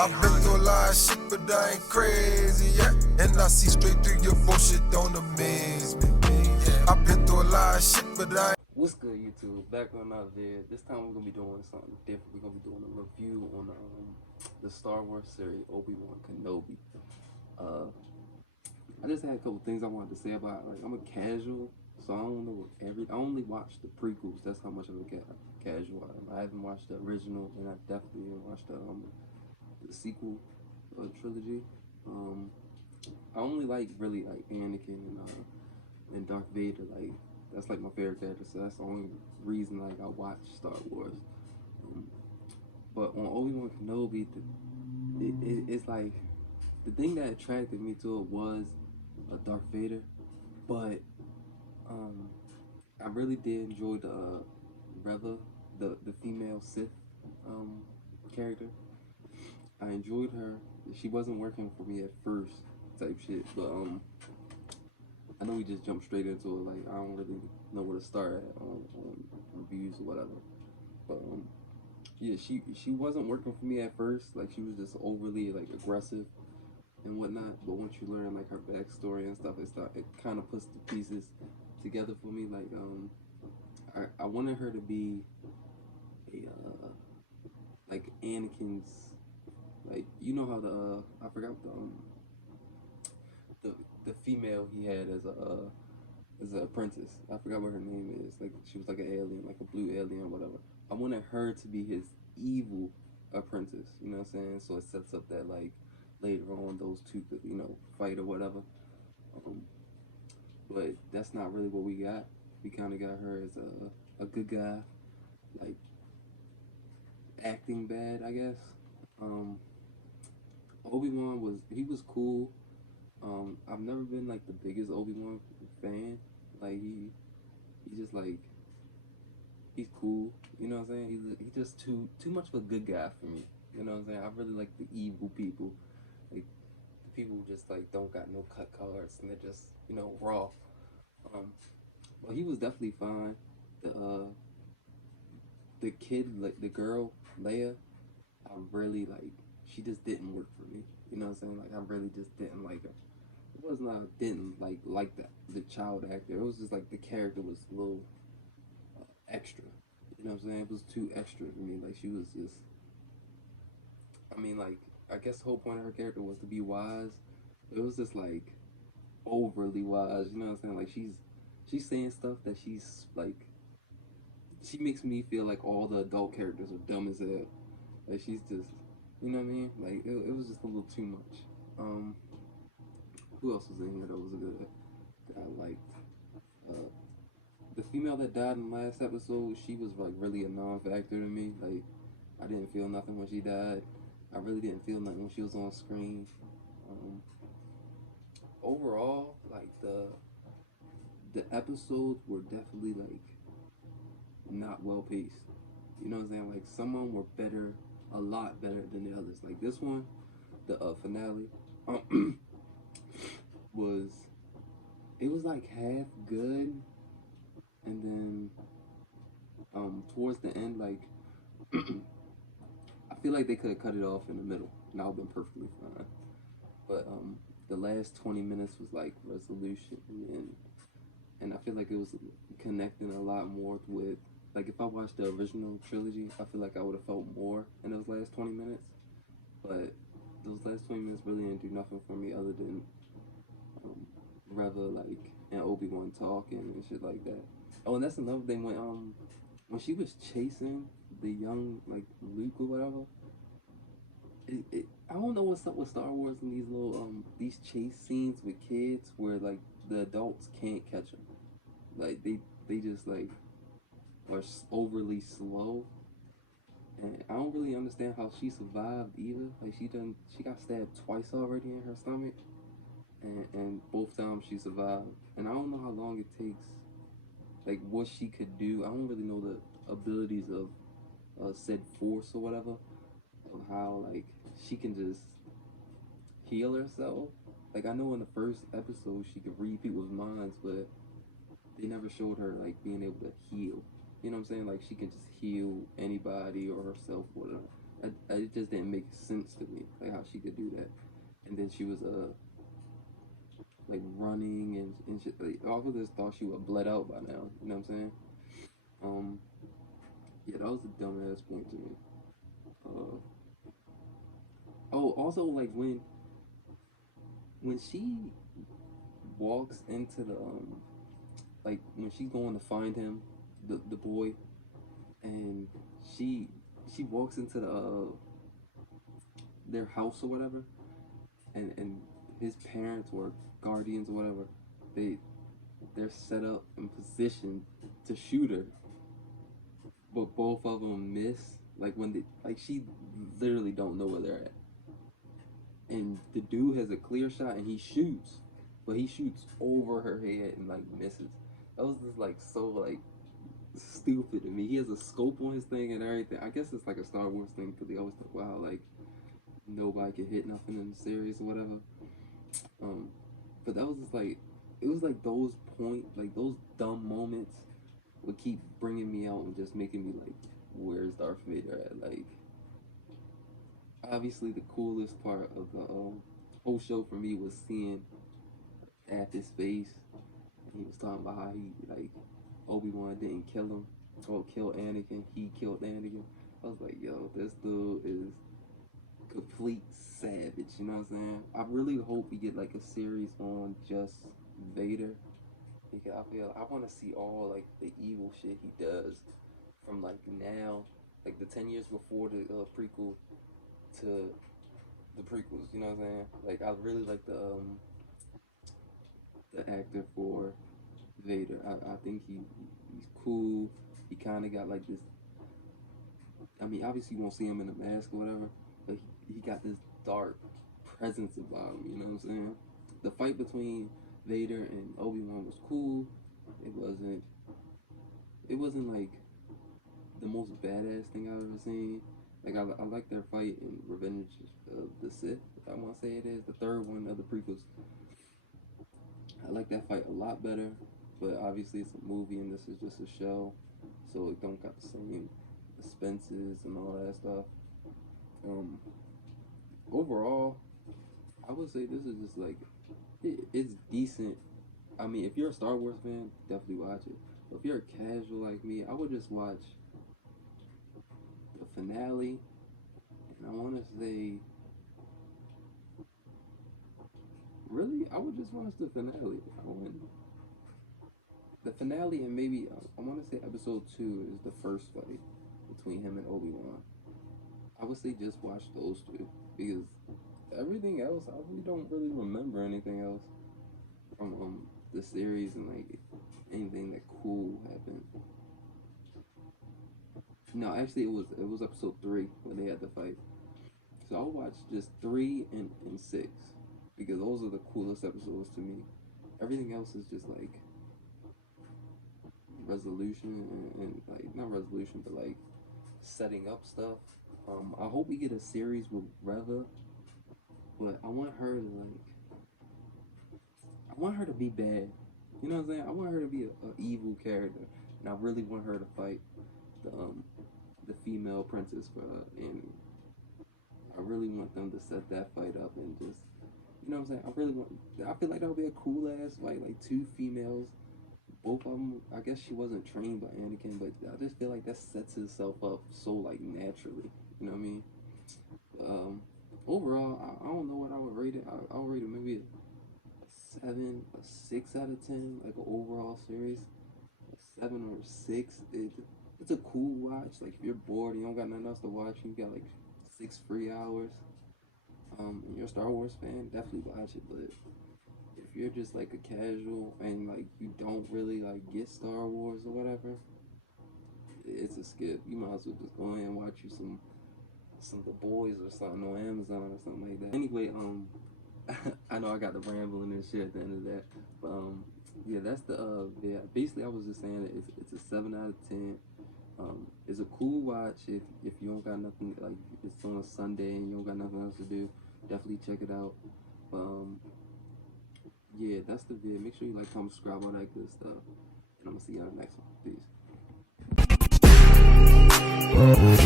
I've been through a lot of shit, but I ain't crazy yet. And I see straight through your bullshit, don't amaze me. I've been through a lot of shit, but I ain't. What's good, YouTube? Back on another video. This time we're gonna be doing something different. We're gonna be doing a review on the Star Wars series Obi-Wan Kenobi. I just had a couple things I wanted to say about it. Like, I'm a casual, so I don't know I only watched the prequels. That's how much of a casual I am. I haven't watched the original, and I definitely didn't watch the sequel trilogy. I only really like Anakin and Darth Vader. Like, that's like my favorite character, so that's the only reason like I watch Star Wars. But on Obi-Wan Kenobi, it's like the thing that attracted me to it was Darth Vader, but I really did enjoy the Reva, the female Sith character. I enjoyed her. She wasn't working for me at first, type shit, but I know we just jumped straight into it. Like, I don't really know where to start at on reviews or whatever. But yeah, she wasn't working for me at first. Like, she was just overly like aggressive and whatnot. But once you learn like her backstory and stuff, it kind of puts the pieces together for me. Like, I wanted her to be a like Anakin's, like, you know how I forgot the female he had as an apprentice. I forgot what her name is. Like, she was like an alien, like a blue alien or whatever. I wanted her to be his evil apprentice. You know what I'm saying? So it sets up that like later on those two could, you know, fight or whatever. But that's not really what we got. We kind of got her as a good guy, like acting bad, I guess. Obi-Wan was cool. I've never been like the biggest Obi-Wan fan. Like, he just like, he's cool. You know what I'm saying? He's just too much of a good guy for me. You know what I'm saying? I really like the evil people, like the people who just like don't got no cut cards and they're just, you know, raw. But he was definitely fine. The kid, like the girl Leia, I really like. She just didn't work for me. You know what I'm saying? Like, I really just didn't like her. It wasn't I didn't like the child actor. It was just like the character was a little extra. You know what I'm saying? It was too extra for me. Like, she was just. I mean, like, I guess the whole point of her character was to be wise. It was just like overly wise. You know what I'm saying? Like, she's saying stuff that she's like. She makes me feel like all the adult characters are dumb as hell. Like, she's just, you know what I mean? Like, it was just a little too much. Who else was in here that was good that I liked? The female that died in the last episode, she was like really a non-factor to me. Like, I didn't feel nothing when she died. I really didn't feel nothing when she was on screen. Overall, like the episodes were definitely like not well paced. You know what I'm saying? Like, some of them were better, a lot better than the others. Like this one, the finale, was it was like half good, and then towards the end, like I feel like they could have cut it off in the middle, and I've been perfectly fine. But the last 20 minutes was like resolution, and I feel like it was connecting a lot more with, like, if I watched the original trilogy, I feel like I would have felt more in those last 20 minutes. But those last 20 minutes really didn't do nothing for me other than Reva, like, and Obi-Wan talking and shit like that. Oh, and that's another thing, when she was chasing the young, like, Luke or whatever, I don't know what's up with Star Wars and these little these chase scenes with kids where like the adults can't catch them. Like, they just like are overly slow, and I don't really understand how she survived either. Like, she got stabbed twice already in her stomach, and both times she survived. And I don't know how long it takes, like what she could do. I don't really know the abilities of said force or whatever, of how like she can just heal herself. Like, I know in the first episode she could read people's minds, but they never showed her like being able to heal. You know what I'm saying? Like, she can just heal anybody or herself or whatever. It just didn't make sense to me, like how she could do that. And then she was like running and shit. Like, all of this thought she would have bled out by now. You know what I'm saying? Yeah, that was a dumbass point to me. Oh, also like when she walks into the like when she's going to find him, the boy, and she walks into their house or whatever, and his parents or guardians or whatever, they're set up in position to shoot her, but both of them miss. Like when she literally don't know where they're at, and the dude has a clear shot and he shoots, but he shoots over her head and like misses. That was just like so like stupid to me. He has a scope on his thing and everything. I guess it's like a Star Wars thing because they always talk about how like nobody can hit nothing in the series or whatever. But that was just like, it was like those those dumb moments would keep bringing me out and just making me like, where's Darth Vader at? Like, obviously the coolest part of the whole show for me was seeing Ath's face, and he was talking about how he like Obi-Wan didn't kill him or kill Anakin. He killed Anakin. I was like, yo, this dude is complete savage. You know what I'm saying? I really hope we get like a series on just Vader, because I want to see all like the evil shit he does from like now, like the 10 years before the prequel to the prequels. You know what I'm saying? Like I really like the actor for Vader. I think he's cool. He kind of got like this. I mean, obviously you won't see him in a mask or whatever, but he got this dark presence about him. You know what I'm saying? The fight between Vader and Obi-Wan was cool. It wasn't like the most badass thing I've ever seen. Like I like their fight in Revenge of the Sith. I want to say it is the third one of the prequels. I like that fight a lot better, but obviously it's a movie and this is just a show, so it don't got the same expenses and all that stuff. Overall, I would say this is just like, it's decent. I mean, if you're a Star Wars fan, definitely watch it. But if you're a casual like me, I would just watch the finale, and I want to say, really, I would just watch the finale. The finale, and maybe I want to say episode 2 is the first fight between him and Obi-Wan. I would say just watch those two, because everything else, I really don't really remember anything else from the series, and like anything that cool happened. No, actually it was episode 3 when they had the fight. So I'll watch just 3 and 6, because those are the coolest episodes to me. Everything else is just like resolution and like, not resolution, but like setting up stuff. I hope we get a series with Reva, but I want her to be bad. You know what I'm saying? I want her to be an evil character, and I really want her to fight the female princess for Anakin. I really want them to set that fight up and just, you know what I'm saying? I feel like that would be a cool ass fight, like 2 females. Both of them, I guess she wasn't trained by Anakin, but I just feel like that sets itself up so like naturally. You know what I mean? Overall, I don't know what I would rate it. I'll rate it maybe a 7, a 6 out of 10, like an overall series. A 7 or a 6. It's a cool watch. Like if you're bored and you don't got nothing else to watch, you got like 6 free hours. And you're a Star Wars fan, definitely watch it. But if you're just like a casual and like you don't really like get Star Wars or whatever, it's a skip. You might as well just go in and watch you some of The Boys or something on Amazon or something like that. Anyway, I know I got the rambling and shit at the end of that, but yeah, that's the yeah. Basically, I was just saying that it's a 7 out of 10. It's a cool watch if you don't got nothing, like it's on a Sunday and you don't got nothing else to do. Definitely check it out. Yeah, that's the vid. Make sure you like, comment, subscribe, all that good stuff. And I'm gonna see y'all in the next one. Peace.